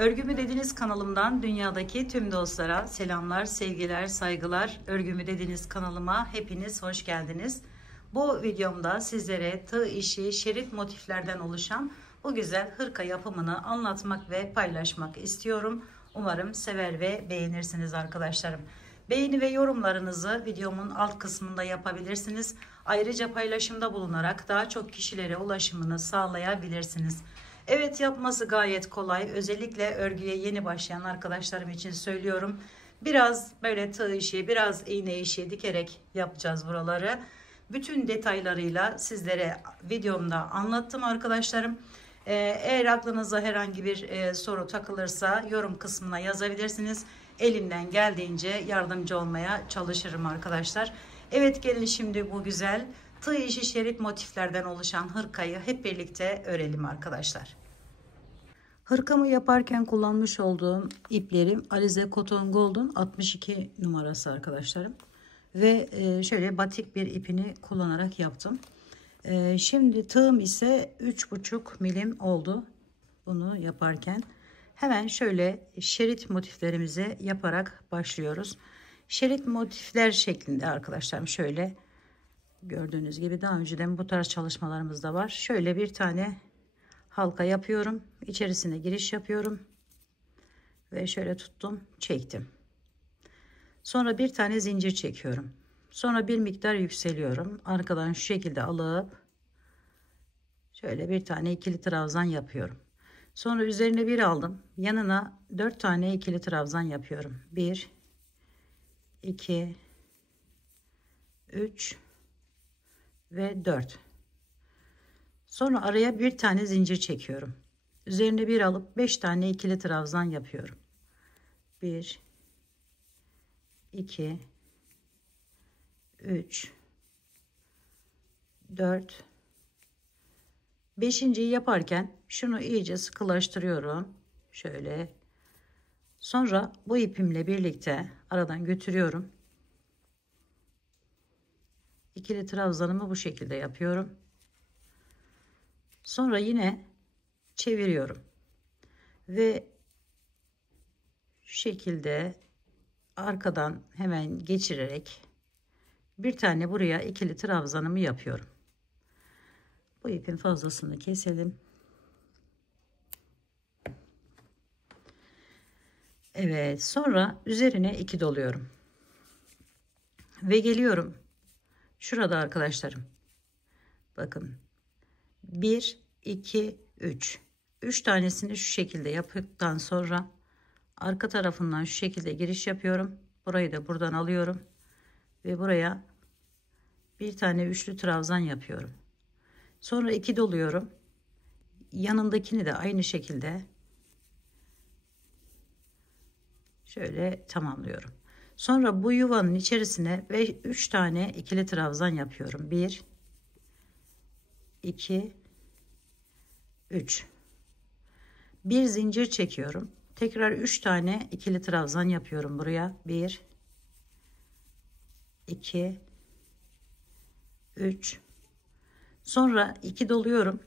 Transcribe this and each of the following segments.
Örgümü Dediniz kanalımdan dünyadaki tüm dostlara selamlar, sevgiler, saygılar. Örgümü Dediniz kanalıma hepiniz hoş geldiniz. Bu videomda sizlere tığ işi şerit motiflerden oluşan bu güzel hırka yapımını anlatmak ve paylaşmak istiyorum. Umarım sever ve beğenirsiniz arkadaşlarım. Beğeni ve yorumlarınızı videomun alt kısmında yapabilirsiniz. Ayrıca paylaşımda bulunarak daha çok kişilere ulaşımını sağlayabilirsiniz. Evet, yapması gayet kolay. Özellikle örgüye yeni başlayan arkadaşlarım için söylüyorum. Biraz böyle tığ işi, biraz iğne işi dikerek yapacağız buraları. Bütün detaylarıyla sizlere videomda anlattım arkadaşlarım. Eğer aklınıza herhangi bir soru takılırsa yorum kısmına yazabilirsiniz. Elimden geldiğince yardımcı olmaya çalışırım arkadaşlar. Evet, gelin şimdi bu güzel tığ işi şerit motiflerden oluşan hırkayı hep birlikte örelim arkadaşlar. Hırkamı yaparken kullanmış olduğum iplerim Alize Cotton Gold'un 62 numarası arkadaşlarım. Ve şöyle batik bir ipini kullanarak yaptım. Şimdi tığım ise 3,5 milim oldu bunu yaparken. Hemen şöyle şerit motiflerimizi yaparak başlıyoruz. Şerit motifler şeklinde arkadaşlarım, şöyle gördüğünüz gibi daha önceden bu tarz çalışmalarımız da var. Şöyle bir tane halka yapıyorum. İçerisine giriş yapıyorum. Ve şöyle tuttum, çektim. Sonra bir tane zincir çekiyorum. Sonra bir miktar yükseliyorum. Arkadan şu şekilde alıp şöyle bir tane ikili trabzan yapıyorum. Sonra üzerine bir aldım. Yanına 4 tane ikili trabzan yapıyorum. 1 2 3 ve 4. Sonra araya bir tane zincir çekiyorum. Üzerine bir alıp 5 tane ikili trabzan yapıyorum. 1 2 3 4. Beşinciyi yaparken şunu iyice sıkılaştırıyorum. Şöyle. Sonra bu ipimle birlikte aradan götürüyorum. İkili trabzanımı bu şekilde yapıyorum. Sonra yine çeviriyorum. Ve şu şekilde arkadan hemen geçirerek bir tane buraya ikili trabzanımı yapıyorum. Bu ipin fazlasını keselim. Evet, sonra üzerine 2 doluyorum. Ve geliyorum. Şurada arkadaşlarım. Bakın. 1 2 3. 3 tanesini şu şekilde yaptıktan sonra arka tarafından şu şekilde giriş yapıyorum. Burayı da buradan alıyorum ve buraya bir tane üçlü trabzan yapıyorum. Sonra 2 doluyorum. Yanındakini de aynı şekilde şöyle tamamlıyorum. Sonra bu yuvanın içerisine ve 3 tane ikili trabzan yapıyorum. 1 2 3. Bir zincir çekiyorum. Tekrar 3 tane ikili trabzan yapıyorum buraya. 1 2 3. Sonra 2 doluyorum.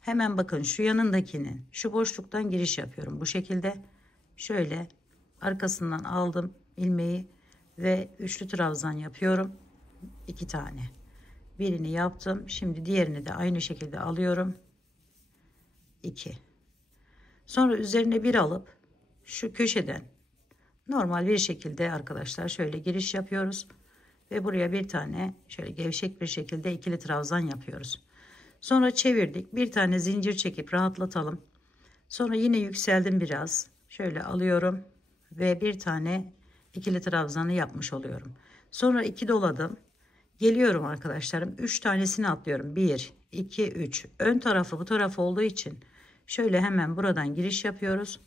Hemen bakın şu yanındakinin şu boşluktan giriş yapıyorum. Bu şekilde şöyle arkasından aldım ilmeği ve üçlü trabzan yapıyorum. 2 tane. Birini yaptım. Şimdi diğerini de aynı şekilde alıyorum. 2. Sonra üzerine bir alıp şu köşeden normal bir şekilde arkadaşlar şöyle giriş yapıyoruz ve buraya bir tane şöyle gevşek bir şekilde ikili trabzan yapıyoruz. Sonra çevirdik, bir tane zincir çekip rahatlatalım. Sonra yine yükseldim, biraz şöyle alıyorum ve bir tane ikili trabzanı yapmış oluyorum. Sonra 2 doladım, geliyorum arkadaşlarım, 3 tanesini atlıyorum. 1 2 3. Ön tarafı bu taraf olduğu için şöyle hemen buradan giriş yapıyoruz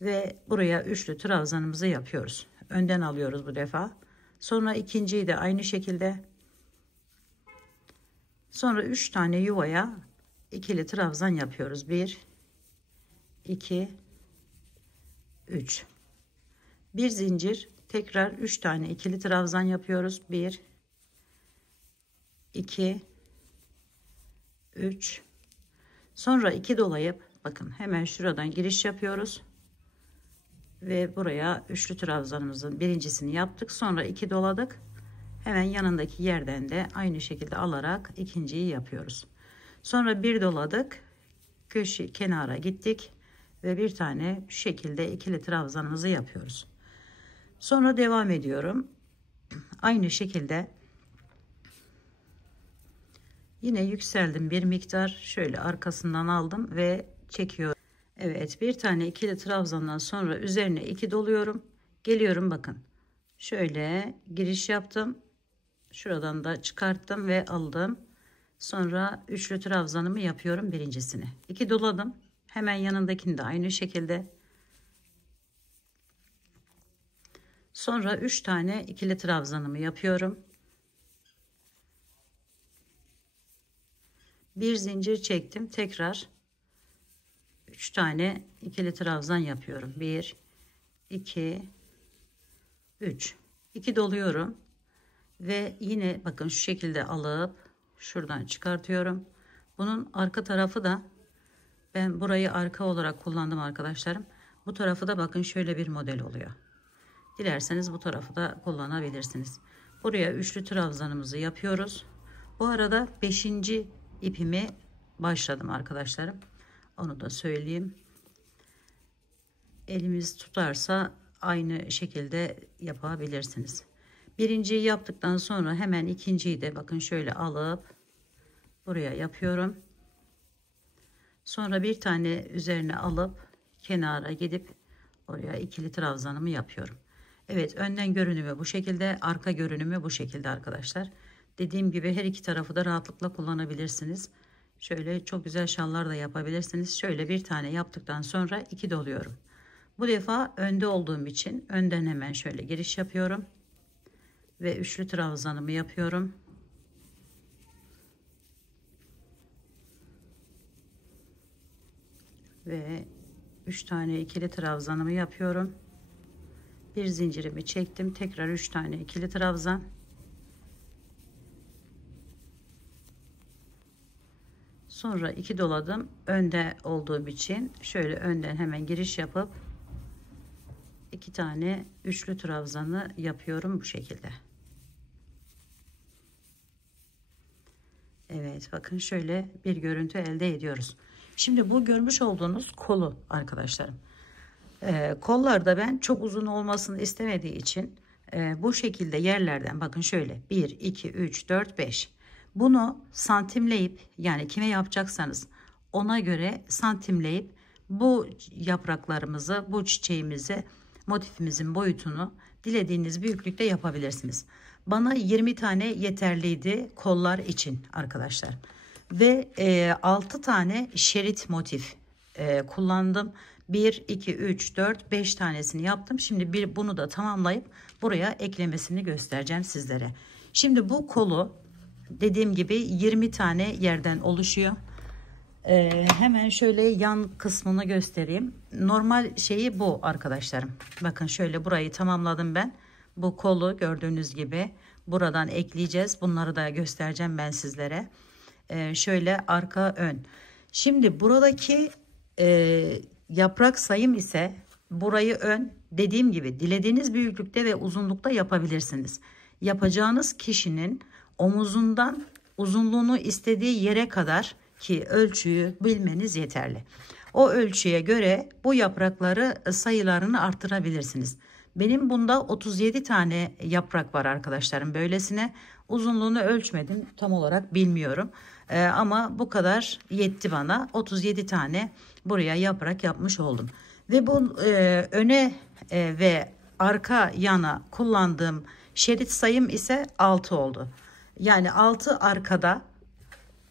ve buraya üçlü trabzanımızı yapıyoruz. Önden alıyoruz bu defa. Sonra ikinciyi de aynı şekilde. Sonra 3 tane yuvaya ikili trabzan yapıyoruz. 1 2 3. Bir zincir, tekrar 3 tane ikili trabzan yapıyoruz. 1 2 3. Sonra 2 dolayıp bakın hemen şuradan giriş yapıyoruz. Ve buraya üçlü trabzanımızın birincisini yaptık. Sonra 2 doladık. Hemen yanındaki yerden de aynı şekilde alarak ikinciyi yapıyoruz. Sonra 1 doladık. Köşe kenara gittik ve bir tane şu şekilde ikili trabzanımızı yapıyoruz. Sonra devam ediyorum. Aynı şekilde yine yükseldim bir miktar, şöyle arkasından aldım ve çekiyorum. Evet, bir tane ikili trabzandan sonra üzerine 2 doluyorum. Geliyorum, bakın. Şöyle giriş yaptım. Şuradan da çıkarttım ve aldım. Sonra üçlü trabzanımı yapıyorum birincisini. 2 doladım. Hemen yanındakini de aynı şekilde. Sonra 3 tane ikili trabzanımı yapıyorum. Bir zincir çektim. Tekrar 3 tane ikili trabzan yapıyorum. 1, 2, 3. 2 doluyorum. Ve yine bakın şu şekilde alıp şuradan çıkartıyorum. Bunun arka tarafı da, ben burayı arka olarak kullandım arkadaşlarım. Bu tarafı da bakın şöyle bir model oluyor. Dilerseniz bu tarafı da kullanabilirsiniz. Buraya üçlü trabzanımızı yapıyoruz. Bu arada 5. ipimi başladım arkadaşlarım. Onu da söyleyeyim. Elimiz tutarsa aynı şekilde yapabilirsiniz. Birinciyi yaptıktan sonra hemen ikinciyi de bakın şöyle alıp buraya yapıyorum. Sonra bir tane üzerine alıp kenara gidip oraya ikili trabzanımı yapıyorum. Evet, önden görünümü bu şekilde, arka görünümü bu şekilde arkadaşlar. Dediğim gibi her iki tarafı da rahatlıkla kullanabilirsiniz. Şöyle çok güzel şallar da yapabilirsiniz. Şöyle bir tane yaptıktan sonra 2 doluyorum. Bu defa önde olduğum için önden hemen şöyle giriş yapıyorum. Ve üçlü trabzanımı yapıyorum. Ve 3 tane ikili trabzanımı yapıyorum. Bir zincirimi çektim. Tekrar 3 tane ikili trabzan. Sonra 2 doladım. Önde olduğum için şöyle önden hemen giriş yapıp 2 tane üçlü trabzanı yapıyorum bu şekilde. Evet, bakın şöyle bir görüntü elde ediyoruz. Şimdi bu görmüş olduğunuz kolu arkadaşlarım. Kollarda ben çok uzun olmasını istemediği için bu şekilde yerlerden bakın şöyle 1, 2, 3, 4, 5. Bunu santimleyip, yani kime yapacaksanız ona göre santimleyip bu yapraklarımızı, bu çiçeğimizi, motifimizin boyutunu dilediğiniz büyüklükte yapabilirsiniz. Bana 20 tane yeterliydi kollar için arkadaşlar. Ve 6 tane şerit motif kullandım. 1, 2, 3, 4, 5 tanesini yaptım. Şimdi bunu da tamamlayıp buraya eklemesini göstereceğim sizlere. Şimdi bu kolu dediğim gibi 20 tane yerden oluşuyor. Hemen şöyle yan kısmını göstereyim. Normal şeyi bu arkadaşlarım. Bakın şöyle burayı tamamladım ben. Bu kolu gördüğünüz gibi buradan ekleyeceğiz. Bunları da göstereceğim ben sizlere. Şöyle arka ön. Şimdi buradaki yaprak sayım ise burayı ön, dediğim gibi dilediğiniz büyüklükte ve uzunlukta yapabilirsiniz. Yapacağınız kişinin omuzundan uzunluğunu istediği yere kadar ki ölçüyü bilmeniz yeterli. O ölçüye göre bu yaprakları sayılarını arttırabilirsiniz. Benim bunda 37 tane yaprak var arkadaşlarım. Böylesine uzunluğunu ölçmedim, tam olarak bilmiyorum. Ama bu kadar yetti bana. 37 tane buraya yaprak yapmış oldum. Ve bu öne ve arka yana kullandığım şerit sayım ise 6 oldu. Yani 6 arkada,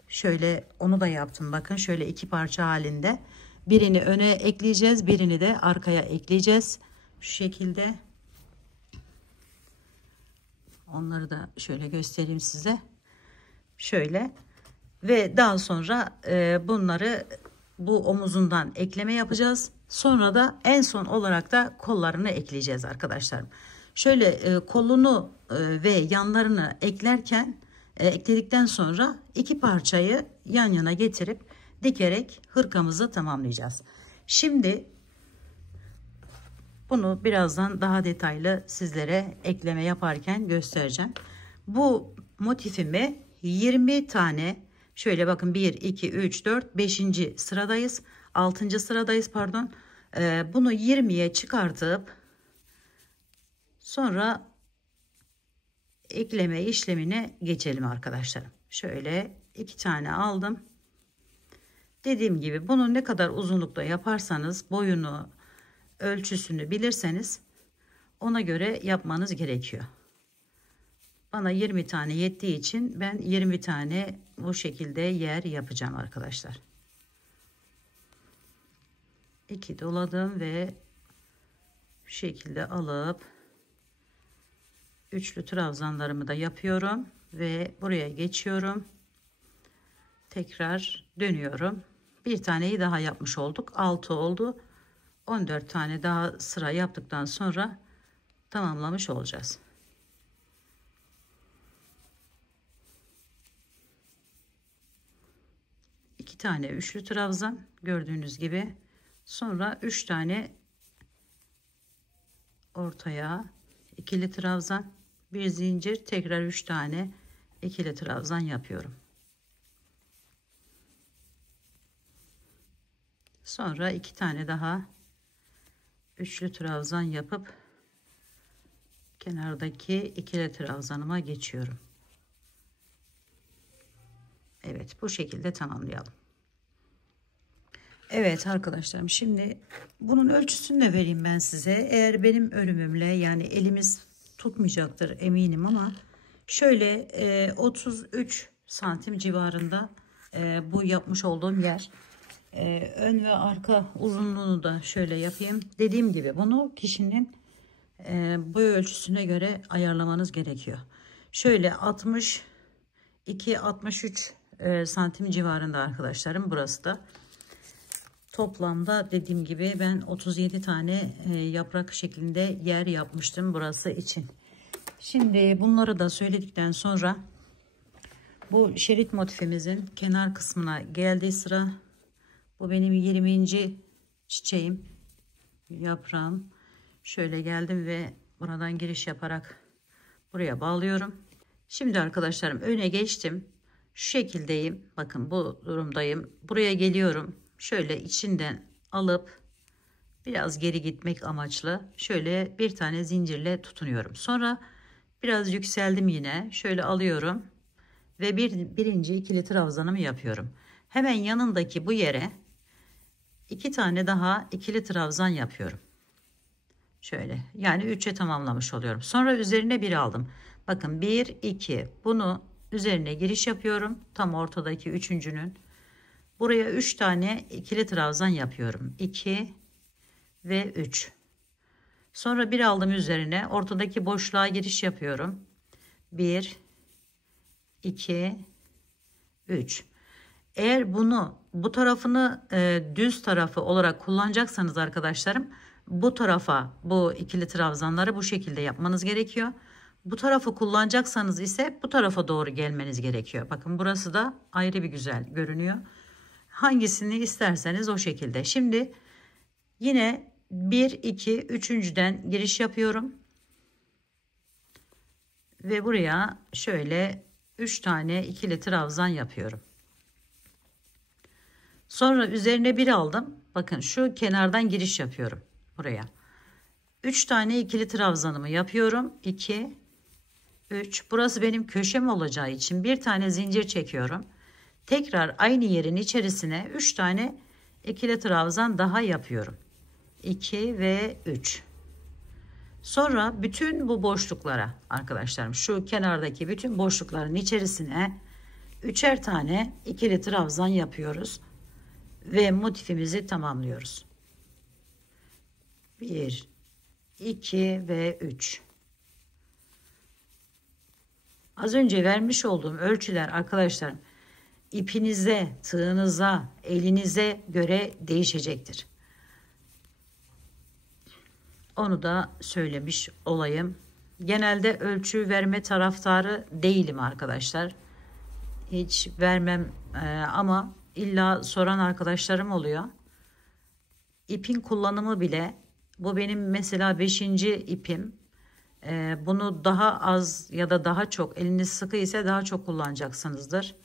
şöyle onu da yaptım. Bakın şöyle 2 parça halinde. Birini öne ekleyeceğiz, birini de arkaya ekleyeceğiz. Şu şekilde. Onları da şöyle göstereyim size. Şöyle. Ve daha sonra bunları bu omuzundan ekleme yapacağız. Sonra da en son olarak da kollarını ekleyeceğiz arkadaşlarım. Şöyle kolunu ve yanlarını ekledikten sonra 2 parçayı yan yana getirip dikerek hırkamızı tamamlayacağız. Şimdi Bunu birazdan daha detaylı sizlere ekleme yaparken göstereceğim. Bu motifimi 20 tane, şöyle bakın, 1 2 3 4 5. sıradayız. 6. sıradayız pardon. Bunu 20'ye çıkartıp sonra ekleme işlemine geçelim arkadaşlarım. Şöyle 2 tane aldım. Dediğim gibi bunu ne kadar uzunlukta yaparsanız, boyunu, ölçüsünü bilirseniz ona göre yapmanız gerekiyor. Bana 20 tane yettiği için ben 20 tane bu şekilde yer yapacağım arkadaşlar. 2 doladım ve bu şekilde alıp üçlü trabzanlarımı da yapıyorum ve buraya geçiyorum. Tekrar dönüyorum. Bir taneyi daha yapmış olduk. 6 oldu. 14 tane daha sıra yaptıktan sonra tamamlamış olacağız. İki tane üçlü trabzan gördüğünüz gibi, sonra 3 tane ortaya ikili trabzan, bir zincir, tekrar 3 tane ikili trabzan yapıyorum. Sonra 2 tane daha üçlü trabzan yapıp kenardaki ikili trabzanıma geçiyorum. Evet, bu şekilde tamamlayalım. Evet arkadaşlarım, şimdi bunun ölçüsünü de vereyim ben size. Eğer benim örümümle, yani elimiz tutmayacaktır eminim, ama şöyle 33 santim civarında bu yapmış olduğum yer. Ön ve arka uzunluğunu da şöyle yapayım. Dediğim gibi bunu kişinin boy ölçüsüne göre ayarlamanız gerekiyor. Şöyle 62-63 santim civarında arkadaşlarım, burası da. Toplamda dediğim gibi ben 37 tane yaprak şeklinde yer yapmıştım burası için. Şimdi bunları da söyledikten sonra bu şerit motifimizin kenar kısmına geldiği sıra, bu benim 20. çiçeğim, yaprağım. Şöyle geldim ve buradan giriş yaparak buraya bağlıyorum. Şimdi arkadaşlarım öne geçtim. Şu şekildeyim. Bakın bu durumdayım. Buraya geliyorum. Şöyle içinden alıp biraz geri gitmek amaçlı şöyle bir tane zincirle tutunuyorum. Sonra biraz yükseldim, yine şöyle alıyorum ve birinci ikili trabzanımı yapıyorum. Hemen yanındaki bu yere 2 tane daha ikili trabzan yapıyorum. Şöyle, yani 3'e tamamlamış oluyorum. Sonra üzerine bir aldım. Bakın 1 2, bunu üzerine giriş yapıyorum. Tam ortadaki üçüncünün. Buraya 3 tane ikili trabzan yapıyorum. 2 ve 3. Sonra bir aldım üzerine, ortadaki boşluğa giriş yapıyorum. 1 2 3. Eğer bunu, bu tarafını düz tarafı olarak kullanacaksanız arkadaşlarım, bu tarafa bu ikili trabzanları bu şekilde yapmanız gerekiyor. Bu tarafı kullanacaksanız ise bu tarafa doğru gelmeniz gerekiyor. Bakın burası da ayrı bir güzel görünüyor. Hangisini isterseniz o şekilde. Şimdi yine 1 2 3.'den giriş yapıyorum. Ve buraya şöyle 3 tane ikili trabzan yapıyorum. Sonra üzerine bir aldım. Bakın şu kenardan giriş yapıyorum buraya. 3 tane ikili trabzanımı yapıyorum. 2 3. Burası benim köşem olacağı için bir tane zincir çekiyorum. Tekrar aynı yerin içerisine 3 tane ikili trabzan daha yapıyorum. 2 ve 3. Sonra bütün bu boşluklara arkadaşlarım, şu kenardaki bütün boşlukların içerisine 3'er tane ikili trabzan yapıyoruz ve motifimizi tamamlıyoruz. 1 2 ve 3. Az önce vermiş olduğum ölçüler arkadaşlarım ipinize, tığınıza, elinize göre değişecektir. Onu da söylemiş olayım. Genelde ölçü verme taraftarı değilim arkadaşlar. Hiç vermem ama illa soran arkadaşlarım oluyor. İpin kullanımı bile Bu benim mesela 5. ipim. Bunu daha az ya da daha çok, eliniz sıkı ise daha çok kullanacaksınızdır.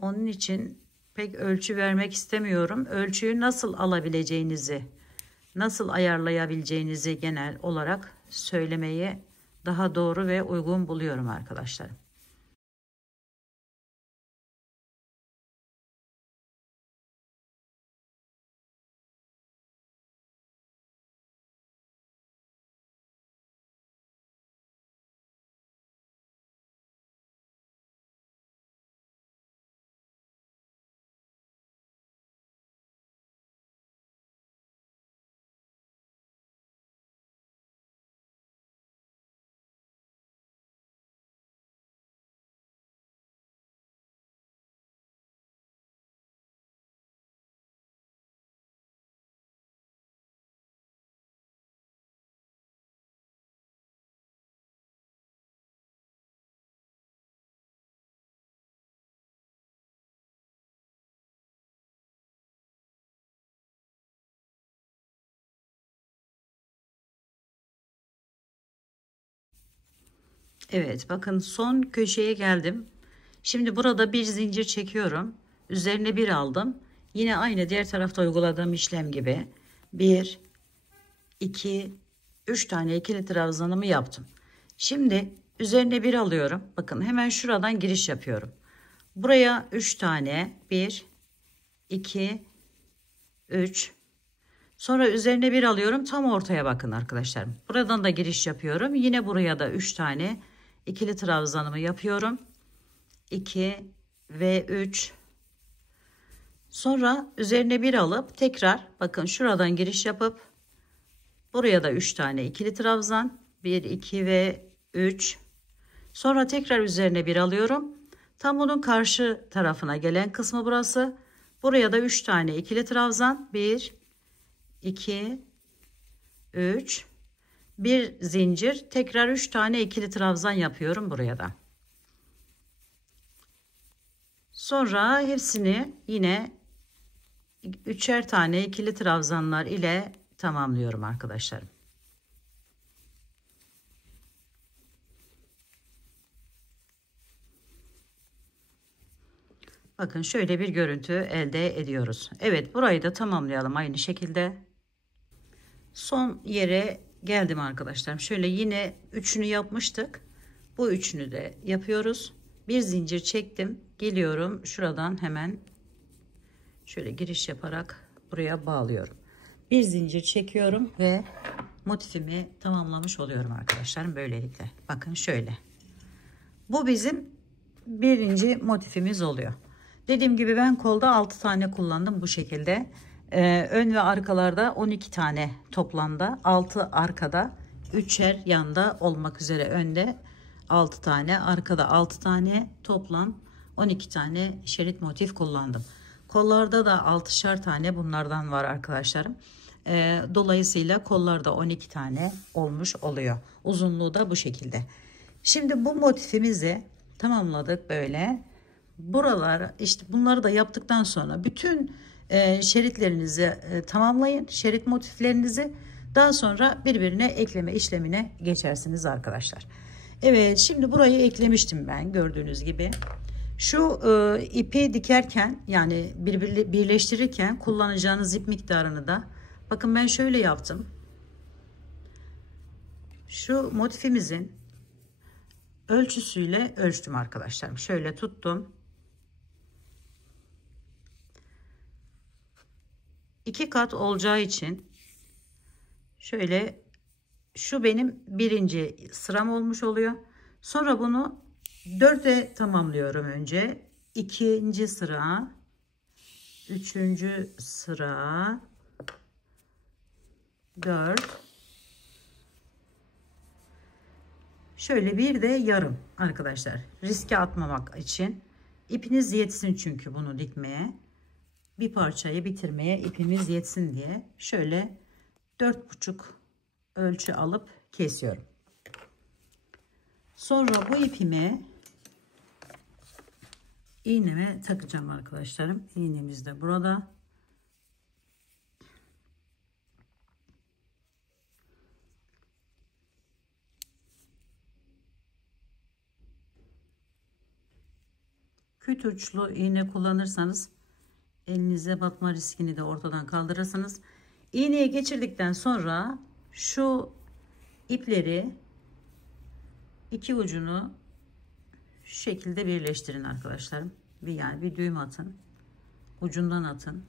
Onun için pek ölçü vermek istemiyorum. Ölçüyü nasıl alabileceğinizi, nasıl ayarlayabileceğinizi genel olarak söylemeyi daha doğru ve uygun buluyorum arkadaşlar. Evet, bakın son köşeye geldim. Şimdi burada bir zincir çekiyorum. Üzerine bir aldım. Yine aynı diğer tarafta uyguladığım işlem gibi. 1, 2, 3 tane ikili trabzanımı yaptım. Şimdi üzerine bir alıyorum. Bakın hemen şuradan giriş yapıyorum. Buraya 3 tane, 1, 2, 3. Sonra üzerine bir alıyorum. Tam ortaya bakın arkadaşlar. Buradan da giriş yapıyorum. Yine buraya da 3 tane ikili trabzanımı yapıyorum. 2 ve 3. Sonra üzerine bir alıp tekrar bakın şuradan giriş yapıp buraya da 3 tane ikili trabzan. 1, 2 ve 3. Sonra tekrar üzerine bir alıyorum. Tam bunun karşı tarafına gelen kısmı burası. Buraya da 3 tane ikili trabzan. 1, 2, 3. Bir zincir. Tekrar 3 tane ikili trabzan yapıyorum buraya da. Sonra hepsini yine 3'er tane ikili trabzanlar ile tamamlıyorum arkadaşlarım. Bakın şöyle bir görüntü elde ediyoruz. Evet, burayı da tamamlayalım aynı şekilde. Son yere geldim arkadaşlarım. Şöyle yine üçünü yapmıştık. Bu üçünü de yapıyoruz. Bir zincir çektim. Geliyorum şuradan hemen şöyle giriş yaparak buraya bağlıyorum. Bir zincir çekiyorum ve motifimi tamamlamış oluyorum arkadaşlarım böylelikle. Bakın şöyle. Bu bizim birinci motifimiz oluyor. Dediğim gibi ben kolda 6 tane kullandım bu şekilde. Ön ve arkalarda 12 tane toplamda, 6 arkada, 3'er yanda olmak üzere önde 6 tane, arkada 6 tane, toplam 12 tane şerit motif kullandım. Kollarda da 6'şer tane bunlardan var arkadaşlarım. Dolayısıyla kollarda 12 tane olmuş oluyor. Uzunluğu da bu şekilde. Şimdi bu motifimizi tamamladık böyle. Buralar işte bunları da yaptıktan sonra bütün şeritlerinizi tamamlayın. Şerit motiflerinizi daha sonra birbirine ekleme işlemine geçersiniz arkadaşlar. Evet, şimdi burayı eklemiştim ben gördüğünüz gibi. Şu ipi dikerken yani birleştirirken kullanacağınız ip miktarını da bakın ben şöyle yaptım. Şu motifimizin ölçüsüyle ölçtüm arkadaşlarım. Şöyle tuttum. 2 kat olacağı için şöyle şu benim birinci sıram olmuş oluyor. Sonra bunu 4'e tamamlıyorum önce. İkinci sıra, üçüncü sıra, 4. Şöyle bir de yarım arkadaşlar. Riske atmamak için. İpiniz yetsin çünkü bunu dikmeye. Bir parçayı bitirmeye ipimiz yetsin diye şöyle 4,5 ölçü alıp kesiyorum. Sonra bu ipimi iğneme takacağım arkadaşlarım. İğnemiz de burada. Küt uçlu iğne kullanırsanız elinize batma riskini de ortadan kaldırırsınız. İğneye geçirdikten sonra şu ipleri iki ucunu şu şekilde birleştirin arkadaşlarım. Yani bir düğüm atın. Ucundan atın.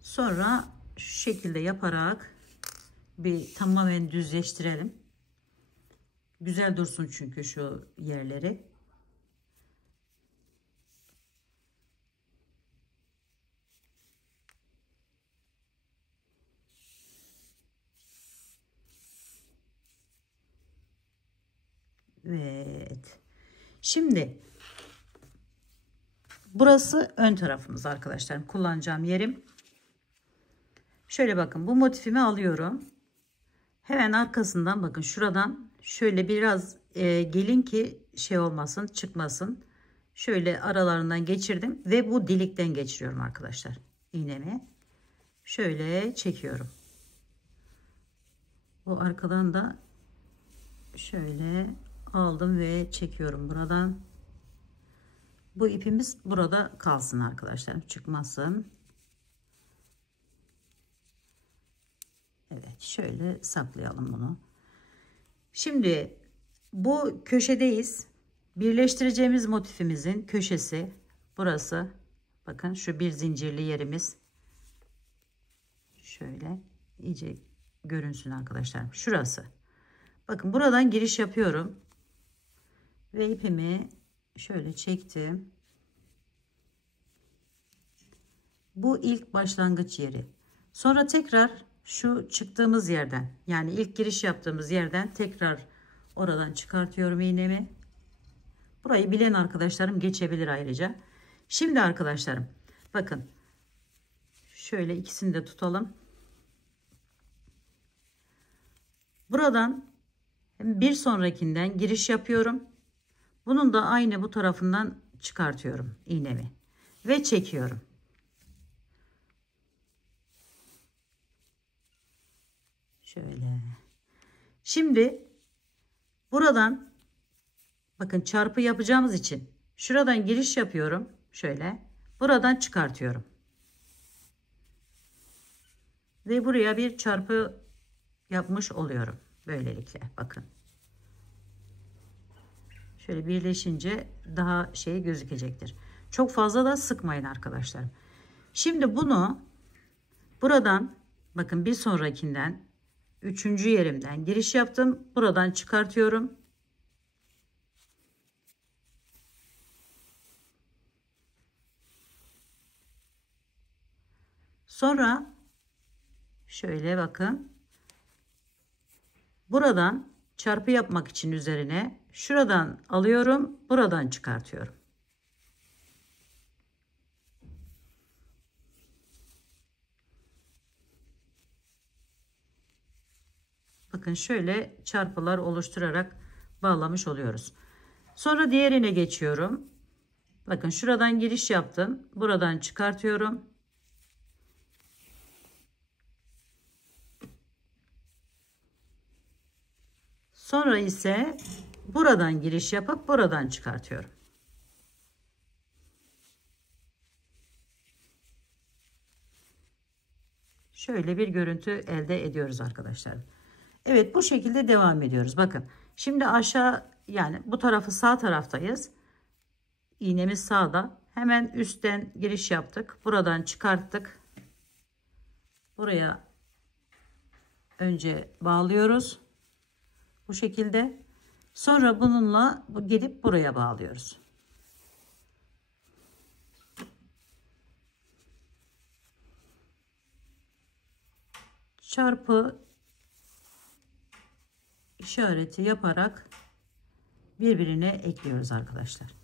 Sonra şu şekilde yaparak bir tamamen düzleştirelim. Güzel dursun çünkü şu yerleri. Evet. Şimdi burası ön tarafımız arkadaşlar. Kullanacağım yerim. Şöyle bakın, bu motifimi alıyorum. Hemen arkasından bakın şuradan şöyle biraz gelin ki şey olmasın, çıkmasın. Şöyle aralarından geçirdim ve bu delikten geçiriyorum arkadaşlar iğnemi. Şöyle çekiyorum. Bu arkadan da şöyle aldım ve çekiyorum buradan. Bu ipimiz burada kalsın arkadaşlar, çıkmasın. Evet, şöyle saklayalım bunu. Şimdi bu köşedeyiz. Birleştireceğimiz motifimizin köşesi burası. Bakın şu bir zincirli yerimiz. Şöyle iyice görünsün arkadaşlar. Şurası. Bakın buradan giriş yapıyorum. Ve ipimi şöyle çektim. Bu ilk başlangıç yeri. Sonra tekrar şu çıktığımız yerden, yani ilk giriş yaptığımız yerden tekrar oradan çıkartıyorum iğnemi. Burayı bilen arkadaşlarım geçebilir ayrıca. Şimdi arkadaşlarım bakın şöyle ikisini de tutalım. Buradan bir sonrakinden giriş yapıyorum. Bunun da aynı bu tarafından çıkartıyorum iğnemi ve çekiyorum. Şöyle. Şimdi buradan bakın çarpı yapacağımız için şuradan giriş yapıyorum. Şöyle. Buradan çıkartıyorum. Ve buraya bir çarpı yapmış oluyorum. Böylelikle bakın. Şöyle birleşince daha şey gözükecektir. Çok fazla da sıkmayın arkadaşlar. Şimdi bunu buradan bakın bir sonrakinden üçüncü yerimden giriş yaptım. Buradan çıkartıyorum. Sonra şöyle bakın. Buradan çarpı yapmak için üzerine şuradan alıyorum. Buradan çıkartıyorum. Bakın şöyle çarpılar oluşturarak bağlamış oluyoruz. Sonra diğerine geçiyorum. Bakın şuradan giriş yaptım. Buradan çıkartıyorum. Sonra ise buradan giriş yapıp buradan çıkartıyorum. Şöyle bir görüntü elde ediyoruz arkadaşlar. Evet, bu şekilde devam ediyoruz. Bakın şimdi aşağı, yani bu tarafı sağ taraftayız. İğnemiz sağda. Hemen üstten giriş yaptık. Buradan çıkarttık. Buraya önce bağlıyoruz. Bu şekilde. Sonra bununla gelip buraya bağlıyoruz. Çarpı işareti yaparak birbirine ekliyoruz arkadaşlar.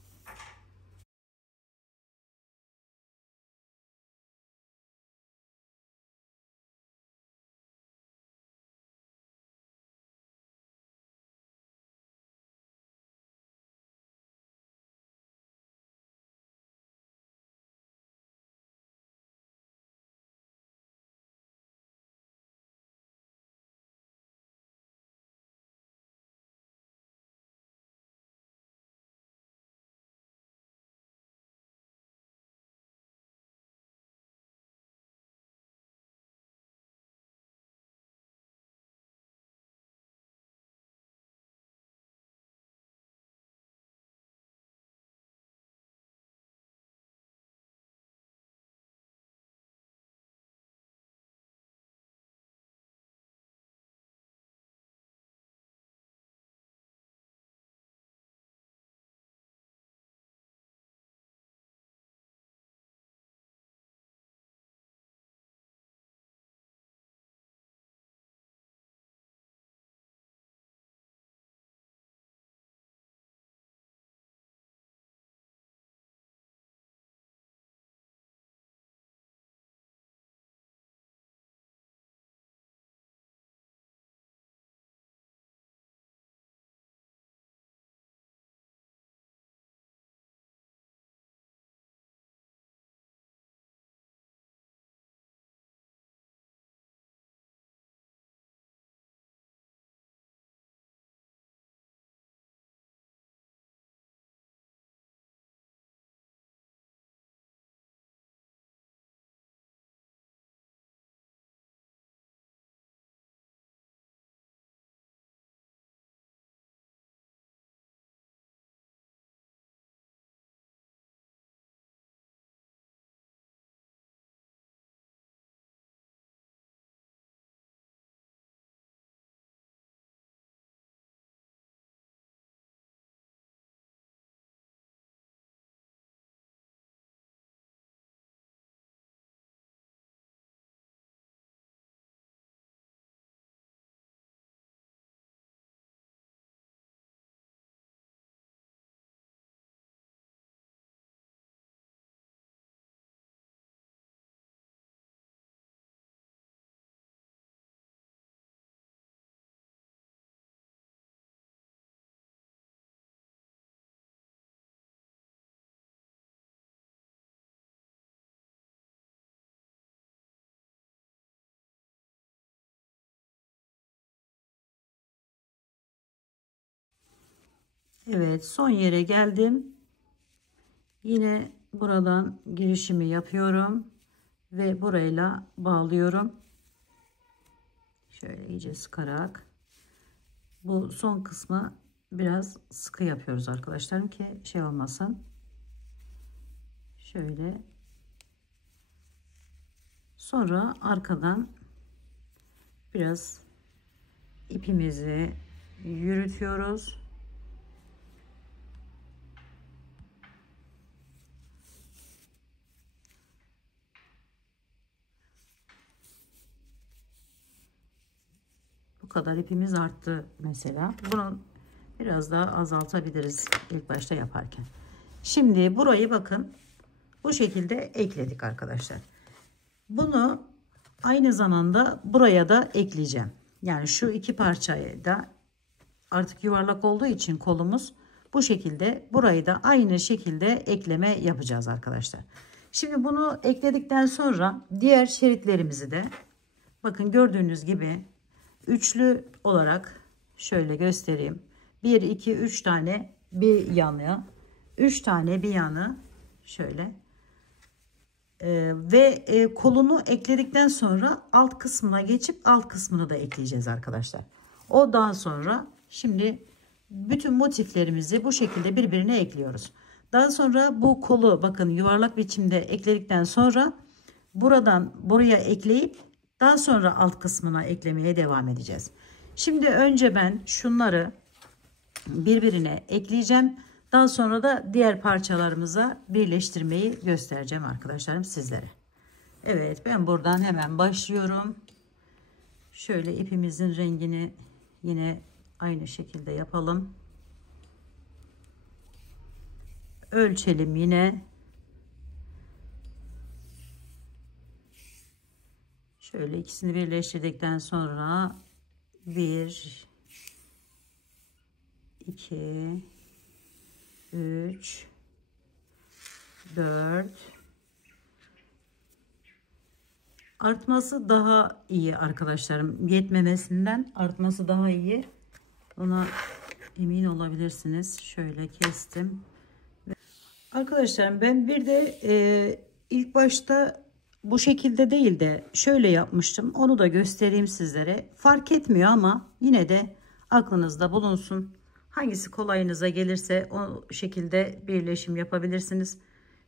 Evet, son yere geldim. Yine buradan girişimi yapıyorum ve burayla bağlıyorum. Şöyle iyice sıkarak. Bu son kısmı biraz sıkı yapıyoruz arkadaşlarım ki şey olmasın. Şöyle. Sonra arkadan biraz ipimizi yürütüyoruz. Bu kadar ipimiz arttı mesela. Bunu biraz daha azaltabiliriz ilk başta yaparken. Şimdi burayı bakın bu şekilde ekledik arkadaşlar. Bunu aynı zamanda buraya da ekleyeceğim. Yani şu iki parçayı da artık yuvarlak olduğu için kolumuz bu şekilde, burayı da aynı şekilde ekleme yapacağız arkadaşlar. Şimdi bunu ekledikten sonra diğer şeritlerimizi de bakın gördüğünüz gibi üçlü olarak şöyle göstereyim. 1 2 3 tane bir yanı, 3 tane bir yanı şöyle. Kolunu ekledikten sonra alt kısmına geçip alt kısmını da ekleyeceğiz arkadaşlar. O daha sonra şimdi bütün motiflerimizi bu şekilde birbirine ekliyoruz. Daha sonra bu kolu bakın yuvarlak biçimde ekledikten sonra buradan buraya ekleyip daha sonra alt kısmına eklemeye devam edeceğiz. Şimdi önce ben şunları birbirine ekleyeceğim. Daha sonra da diğer parçalarımıza birleştirmeyi göstereceğim arkadaşlarım sizlere. Evet, ben buradan hemen başlıyorum. Şöyle ipimizin rengini yine aynı şekilde yapalım. Ölçelim yine. Şöyle ikisini birleştirdikten sonra 1 2 3 4 artması daha iyi arkadaşlarım. Yetmemesinden artması daha iyi. Ona emin olabilirsiniz. Şöyle kestim. Arkadaşlarım ben bir de ilk başta bu şekilde değil de şöyle yapmıştım. Onu da göstereyim sizlere. Fark etmiyor ama yine de aklınızda bulunsun. Hangisi kolayınıza gelirse o şekilde birleşim yapabilirsiniz.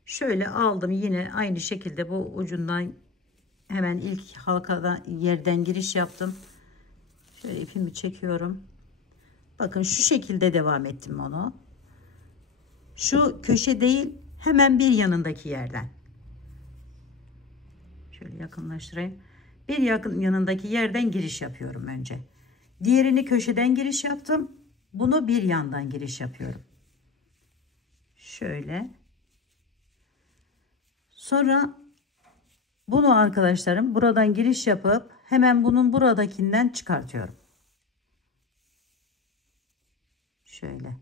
Şöyle aldım yine aynı şekilde bu ucundan hemen ilk halkadan yerden giriş yaptım. Şöyle ipimi çekiyorum. Bakın şu şekilde devam ettim onu. Şu köşe değil hemen bir yanındaki yerden. Şöyle yakınlaştırayım. Bir yakın yanındaki yerden giriş yapıyorum önce. Diğerini köşeden giriş yaptım. Bunu bir yandan giriş yapıyorum. Şöyle. Sonra bunu arkadaşlarım buradan giriş yapıp hemen bunun buradakinden çıkartıyorum. Şöyle.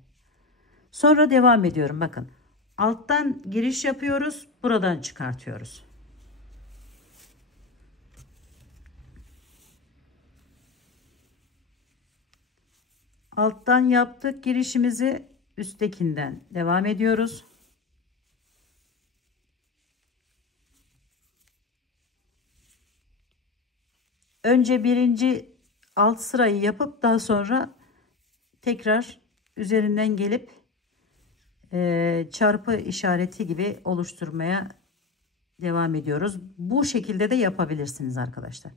Sonra devam ediyorum. Bakın. Alttan giriş yapıyoruz. Buradan çıkartıyoruz. Alttan yaptık girişimizi, üsttekinden devam ediyoruz. Önce birinci alt sırayı yapıp daha sonra tekrar üzerinden gelip çarpı işareti gibi oluşturmaya devam ediyoruz. Bu şekilde de yapabilirsiniz arkadaşlar.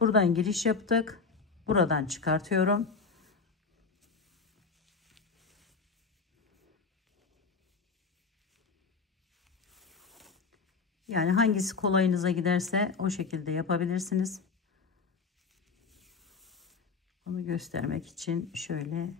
Buradan giriş yaptık. Buradan çıkartıyorum. Yani hangisi kolayınıza giderse o şekilde yapabilirsiniz. Onu göstermek için şöyle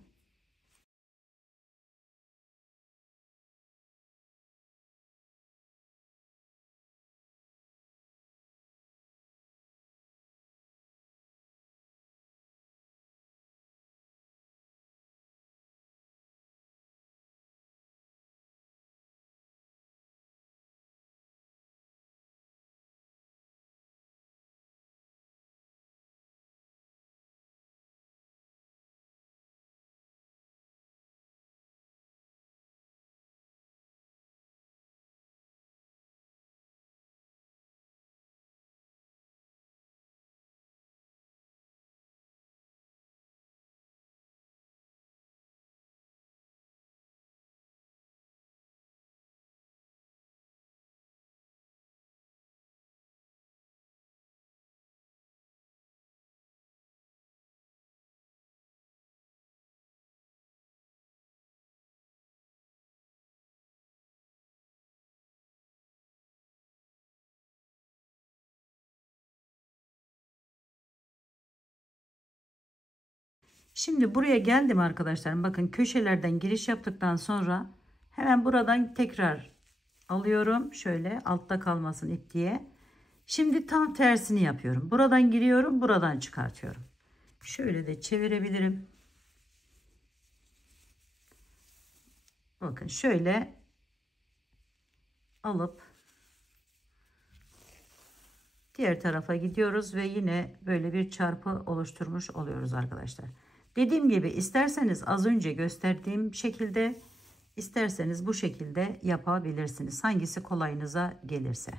Şimdi buraya geldim arkadaşlarım. Bakın köşelerden giriş yaptıktan sonra hemen buradan tekrar alıyorum. Şöyle altta kalmasın ip diye. Şimdi tam tersini yapıyorum. Buradan giriyorum, buradan çıkartıyorum. Şöyle de çevirebilirim. Bakın şöyle alıp diğer tarafa gidiyoruz ve yine böyle bir çarpı oluşturmuş oluyoruz arkadaşlar. Dediğim gibi isterseniz az önce gösterdiğim şekilde, isterseniz bu şekilde yapabilirsiniz. Hangisi kolayınıza gelirse.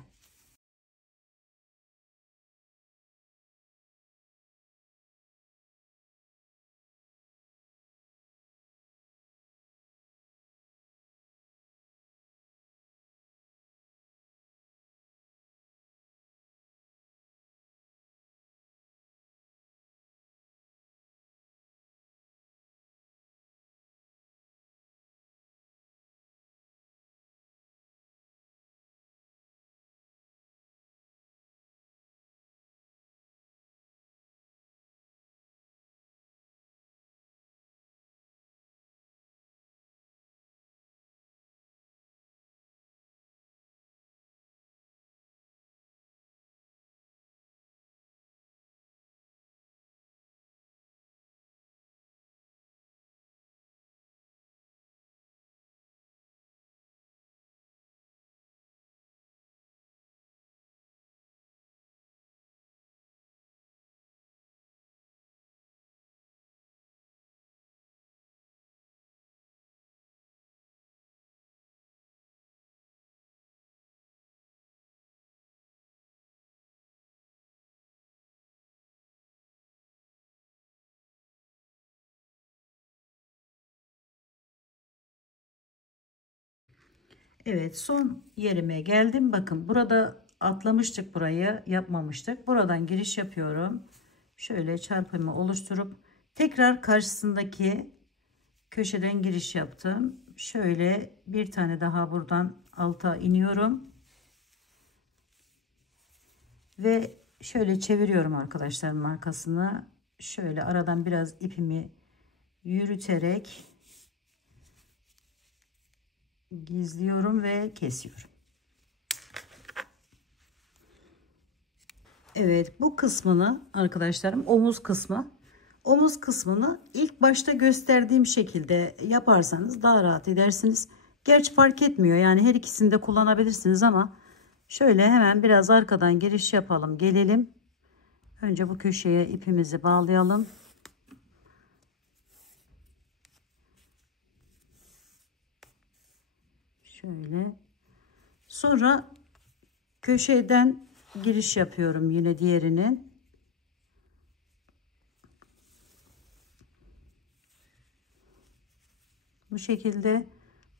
Evet, son yerime geldim. Bakın burada atlamıştık, burayı yapmamıştık. Buradan giriş yapıyorum. Şöyle çarpımı oluşturup tekrar karşısındaki köşeden giriş yaptım. Şöyle bir tane daha buradan alta iniyorum. Ve şöyle çeviriyorum arkadaşlar arkasını. Şöyle aradan biraz ipimi yürüterek gizliyorum ve kesiyorum. Evet, bu kısmını arkadaşlarım, omuz kısmı. Omuz kısmını ilk başta gösterdiğim şekilde yaparsanız daha rahat edersiniz. Gerçi fark etmiyor, yani her ikisini de kullanabilirsiniz ama şöyle hemen biraz arkadan giriş yapalım, gelelim. Önce bu köşeye ipimizi bağlayalım. Şöyle. Sonra köşeden giriş yapıyorum yine diğerinin. Bu şekilde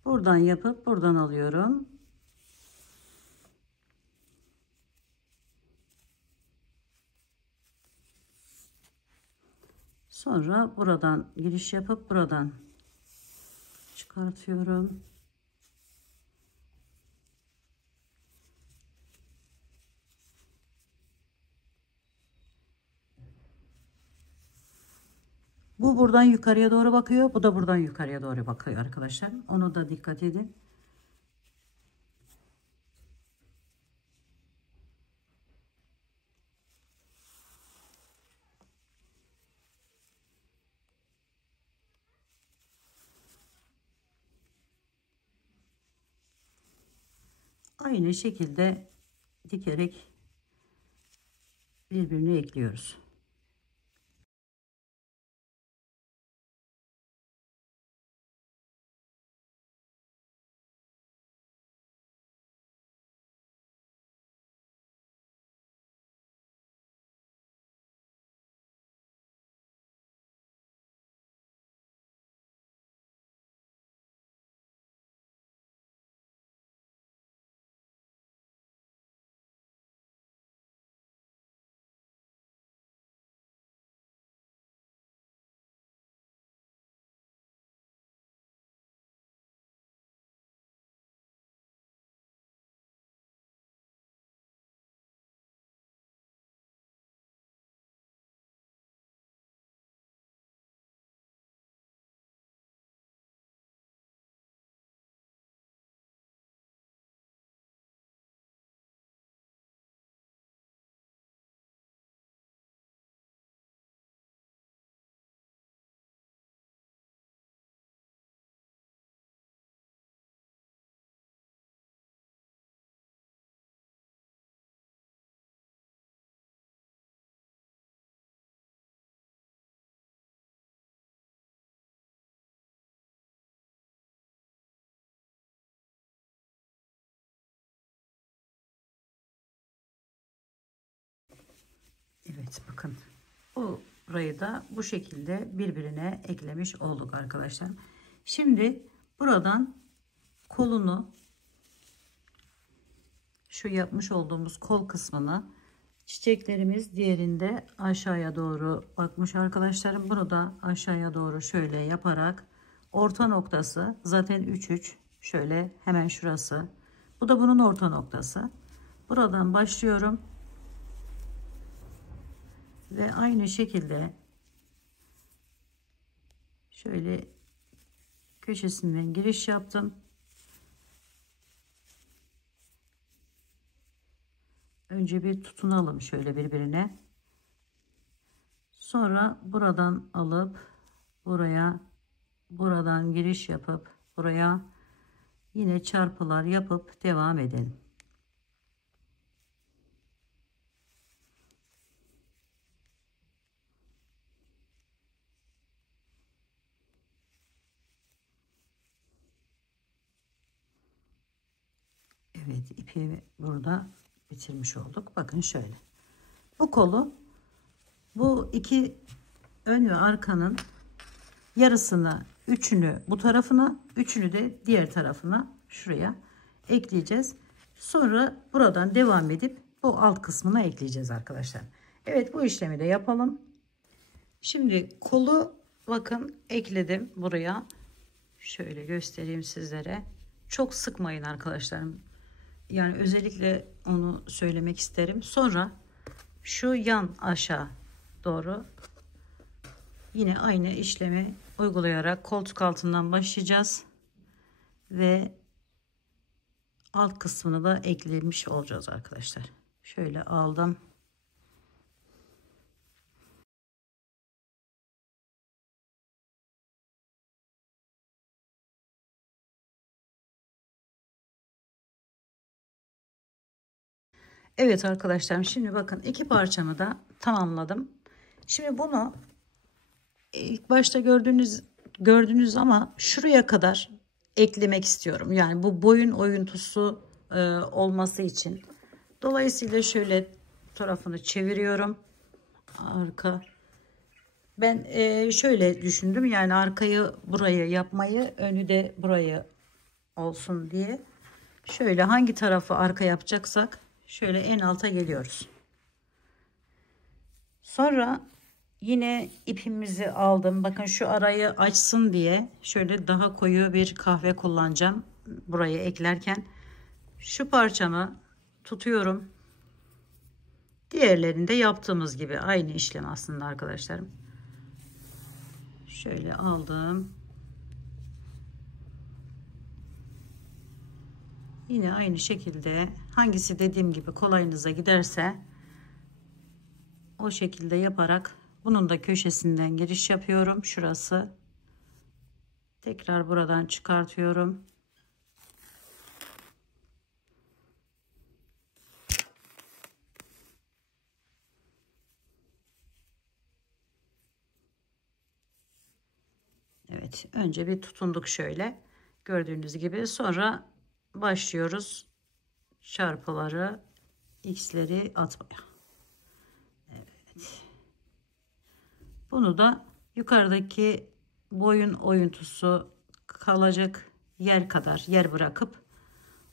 buradan yapıp buradan alıyorum. Sonra buradan giriş yapıp buradan çıkartıyorum. Bu buradan yukarıya doğru bakıyor. Bu da buradan yukarıya doğru bakıyor arkadaşlar. Onu da dikkat edin. Aynı şekilde dikerek birbirine ekliyoruz. Evet, bakın burayı da bu şekilde birbirine eklemiş olduk arkadaşlar. Şimdi buradan kolunu, şu yapmış olduğumuz kol kısmını, çiçeklerimiz diğerinde aşağıya doğru bakmış arkadaşlarım. Bunu da aşağıya doğru şöyle yaparak, orta noktası zaten 3 şöyle hemen şurası. Bu da bunun orta noktası. Buradan başlıyorum ve aynı şekilde şöyle köşesinden giriş yaptım. Önce bir tutunalım şöyle birbirine. Sonra buradan alıp buraya, buradan giriş yapıp buraya yine çarpılar yapıp devam edelim. Evet, ipi burada bitirmiş olduk. Bakın şöyle. Bu kolu, bu iki ön ve arkanın yarısını, üçünü bu tarafına, üçünü de diğer tarafına şuraya ekleyeceğiz. Sonra buradan devam edip bu alt kısmına ekleyeceğiz arkadaşlar. Evet, bu işlemi de yapalım. Şimdi kolu bakın ekledim buraya. Şöyle göstereyim sizlere. Çok sıkmayın arkadaşlarım. Yani özellikle onu söylemek isterim. Sonra şu yan aşağı doğru yine aynı işlemi uygulayarak koltuk altından başlayacağız ve alt kısmını da eklemiş olacağız arkadaşlar. Şöyle aldım. Evet arkadaşlarım, şimdi bakın iki parçamı da tamamladım. Şimdi bunu ilk başta gördünüz ama şuraya kadar eklemek istiyorum. Yani bu boyun oyuntusu olması için. Dolayısıyla şöyle tarafını çeviriyorum. Arka. Ben şöyle düşündüm. Yani arkayı buraya yapmayı, önü de burayı olsun diye. Şöyle hangi tarafı arka yapacaksak şöyle en alta geliyoruz. Sonra yine ipimizi aldım. Bakın şu arayı açsın diye şöyle daha koyu bir kahve kullanacağım. Burayı eklerken şu parçamı tutuyorum. Diğerlerinde yaptığımız gibi aynı işlem aslında arkadaşlarım. Şöyle aldım. Yine aynı şekilde hangisi dediğim gibi kolayınıza giderse o şekilde yaparak bunun da köşesinden giriş yapıyorum. Şurası. Tekrar buradan çıkartıyorum. Evet, önce bir tutunduk şöyle. Gördüğünüz gibi sonra başlıyoruz çarpıları, x'leri atmaya. Evet. Bunu da yukarıdaki boyun oyuntusu kalacak yer kadar yer bırakıp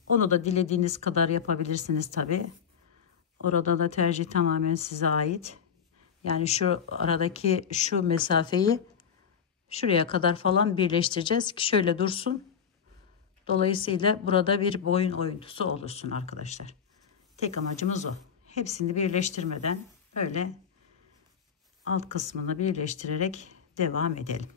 onu da dilediğiniz kadar yapabilirsiniz tabi. Orada da tercih tamamen size ait. Yani şu aradaki şu mesafeyi şuraya kadar falan birleştireceğiz ki şöyle dursun. Dolayısıyla burada bir boyun oyuntusu oluşsun arkadaşlar. Tek amacımız o. Hepsini birleştirmeden böyle alt kısmını birleştirerek devam edelim.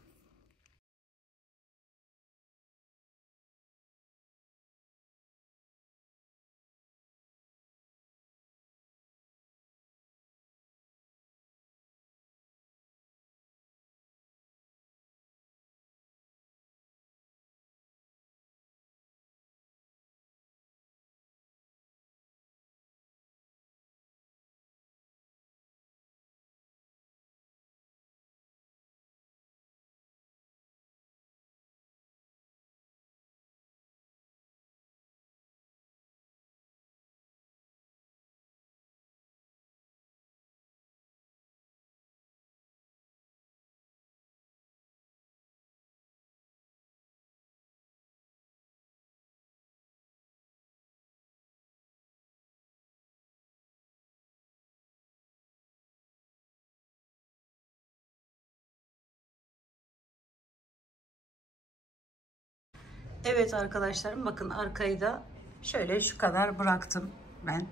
Evet arkadaşlarım, bakın arkayı da şöyle şu kadar bıraktım ben.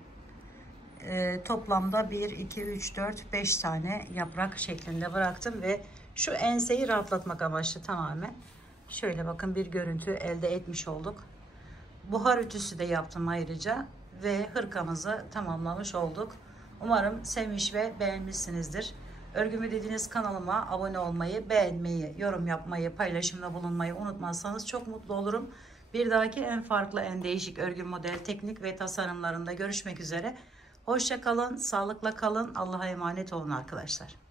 Toplamda 1 2 3 4 5 tane yaprak şeklinde bıraktım ve şu enseyi rahatlatmak amaçlı tamamen şöyle bakın bir görüntü elde etmiş olduk. Buhar ütüsü de yaptım ayrıca ve hırkamızı tamamlamış olduk. Umarım sevmiş ve beğenmişsinizdir. Örgümü dediğiniz kanalıma abone olmayı, beğenmeyi, yorum yapmayı, paylaşımda bulunmayı unutmazsanız çok mutlu olurum. Bir dahaki en farklı, en değişik örgü model, teknik ve tasarımlarında görüşmek üzere. Hoşça kalın, sağlıkla kalın, Allah'a emanet olun arkadaşlar.